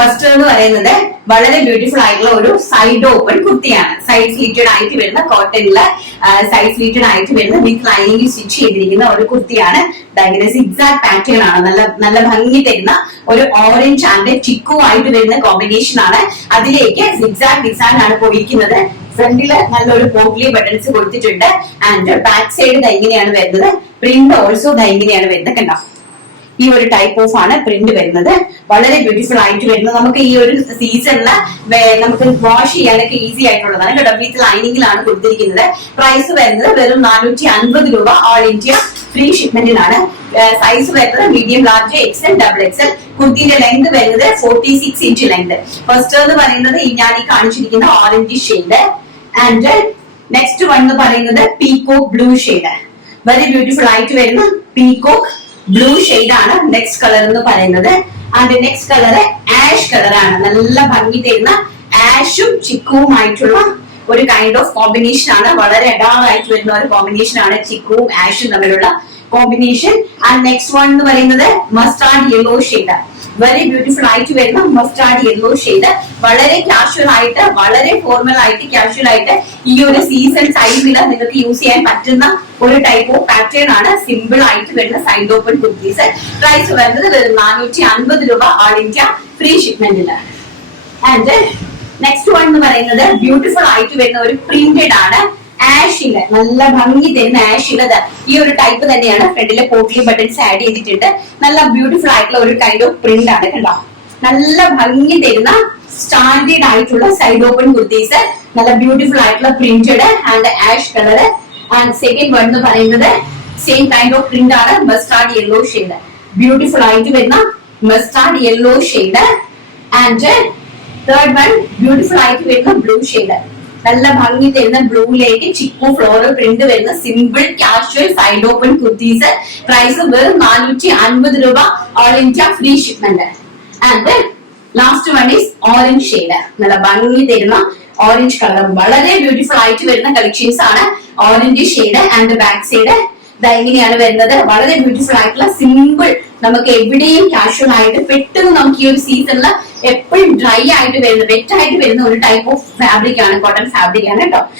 First എന്ന് പറയുന്നത് വളരെ ബ്യൂട്ടിഫുൾ ആയിട്ടുള്ള ഒരു സൈഡ് ഓപ്പൺ കുർത്തിയാണ്. സൈഡ് സ്ലീറ്റഡ് ആയിട്ട് വരുന്ന കോട്ടണില് സൈഡ് സ്ലീറ്റഡ് ആയിട്ട് വരുന്ന വിത്ത് ലൈനിങ് സ്റ്റിച്ച് ചെയ്തിരിക്കുന്ന ഒരു കുർത്തിയാണ്. ഭയങ്കര സിഗ്സാഗ് പാറ്റേൺ ആണ്. നല്ല ഭംഗി തരുന്ന ഒരു ഓറഞ്ച് ആൻഡ് ചിക്കു ആയിട്ട് വരുന്ന കോമ്പിനേഷൻ ആണ്. അതിലേക്ക് സിഗ്സാഗ് ആണ് പോയിരിക്കുന്നത്. ഫ്രണ്ടില് നല്ലൊരു പോട്ട്ലി ബട്ടൺസ് കൊടുത്തിട്ടുണ്ട്. ആൻഡ് ബാക്ക് സൈഡ് ഇങ്ങനെയാണ് വരുന്നത്. പ്രിന്റ് ഓൾസോ ഇങ്ങനെയാണ് വരുന്നത്. കണ്ടോ, ഈ ഒരു ടൈപ്പ് ഓഫ് ആണ് പ്രിന്റ് വരുന്നത്. വളരെ ബ്യൂട്ടിഫുൾ ആയിട്ട് വരുന്നത്. നമുക്ക് ഈ ഒരു സീസണില് നമുക്ക് വാഷ് ചെയ്യാനൊക്കെ ഈസി ആയിട്ടുള്ളതാണ് കേട്ടോ. വിത്ത് ലൈനിങ്ങിലാണ് കൊടുത്തിരിക്കുന്നത്. പ്രൈസ് വരുന്നത് വെറും 450 രൂപ. ഓൾ ഇന്ത്യ ഫ്രീ ഷിപ്മെന്റിലാണ്. സൈസ് വരുന്നത് medium, large, XL, double XL. കുർത്തിന്റെ ലെങ്ത് വരുന്നത് 46 ഇഞ്ച് ലെങ്ത്. ഫസ്റ്റ് എന്ന് പറയുന്നത് ഞാൻ ഈ കാണിച്ചിരിക്കുന്ന orange shade. And next one എന്ന് പറയുന്നത് peacock blue shade. Very beautiful ആയിട്ട് വരുന്ന പീകോക്ക് ബ്ലൂ ഷെയ്ഡ് ആണ് നെക്സ്റ്റ് കളർ എന്ന് പറയുന്നത്. And next colour ash colour ആണ്. നല്ല ഭംഗി തരുന്ന ആഷും ചിക്കുവും ആയിട്ടുള്ള ഒരു കൈൻഡ് ഓഫ് കോമ്പിനേഷൻ ആണ്. വളരെ അഡാറായിട്ട് വരുന്ന ഒരു കോമ്പിനേഷൻ ആണ് ചിക്കുവും ആഷും തമ്മിലുള്ള കോമ്പിനേഷൻ. ആൻഡ് നെക്സ്റ്റ് വൺ എന്ന് പറയുന്നത് mustard yellow shade. Very beautiful ആയിട്ട് വരുന്ന മസ്റ്റാർഡ് യെല്ലോ ഷെയ്ഡ്. വളരെ കാഷ്വൽ ആയിട്ട്, വളരെ ഫോർമൽ ആയിട്ട്, കാഷ്വൽ ആയിട്ട് ഈ ഒരു സീസൺ ടൈമില് നിങ്ങൾക്ക് യൂസ് ചെയ്യാൻ പറ്റുന്ന ഒരു ടൈപ്പ് ഓഫ് പാറ്റേൺ ആണ്. സിമ്പിൾ ആയിട്ട് വരുന്ന സൈഡ് ഓപ്പൺ കുർത്തീസ്. പ്രൈസ് വരുന്നത് 450 രൂപ. ഓൾ ഇന്ത്യ ഫ്രീ ഷിപ്മെന്റില്. ആൻഡ് നെക്സ്റ്റ് വൺ എന്ന് പറയുന്നത് ബ്യൂട്ടിഫുൾ ആയിട്ട് വരുന്ന ഒരു പ്രിന്റഡ് ആണ്. ആഷില് നല്ല ഭംഗി തരുന്ന ആഷിലത് ഈ ഒരു ടൈപ്പ് തന്നെയാണ്. ഫ്രണ്ടിലെ പോട്ട്ലി ബട്ടൺസ് ആഡ് ചെയ്തിട്ടുണ്ട്. നല്ല ബ്യൂട്ടിഫുൾ ആയിട്ടുള്ള ഒരു കൈൻഡ് ഓഫ് പ്രിന്റ് ആണ്. കണ്ടോ, നല്ല ഭംഗി തരുന്ന സ്റ്റാൻഡേർഡ് ആയിട്ടുള്ള സൈഡ് ഓപ്പൺ കുർത്തീസ്. നല്ല ബ്യൂട്ടിഫുൾ ആയിട്ടുള്ള printed and ash colour. And second one എന്ന് പറയുന്നത് സെയിം കൈൻഡ് ഓഫ് പ്രിന്റ് ആണ്. Mustard yellow shade. ബ്യൂട്ടിഫുൾ ആയിട്ട് വരുന്ന mustard yellow shade. And third one beautiful ആയിട്ട് വരുന്ന ബ്ലൂ ഷെയ്ഡ്. നല്ല ഭംഗി തരുന്ന ബ്ലൂയിലേക്ക് ചിക്കു ഫ്ലോറൽ പ്രിന്റ് വരുന്ന simple casual side open kurtis. Price വെറും 450 രൂപ. All India free shipment. And last one is orange shade. നല്ല ഭംഗി തരുന്ന ഓറഞ്ച് കളർ. വളരെ ബ്യൂട്ടിഫുൾ ആയിട്ട് വരുന്ന കളക്ഷൻസ് ആണ്. Orange shade and back side ഇങ്ങനെയാണ് വരുന്നത്. വളരെ ബ്യൂട്ടിഫുൾ ആയിട്ടുള്ള സിമ്പിൾ, നമുക്ക് എവിടെയും കാഷ്വൽ ആയിട്ട് പെട്ടെന്ന് നമുക്ക് ഈ ഒരു സീസണിൽ എപ്പോഴും ഡ്രൈ ആയിട്ട് വരുന്ന, വെറ്റ് ആയിട്ട് വരുന്ന ഒരു ടൈപ്പ് ഓഫ് ഫാബ്രിക് ആണ്. കോട്ടൺ ഫാബ്രിക് ആണ് കേട്ടോ.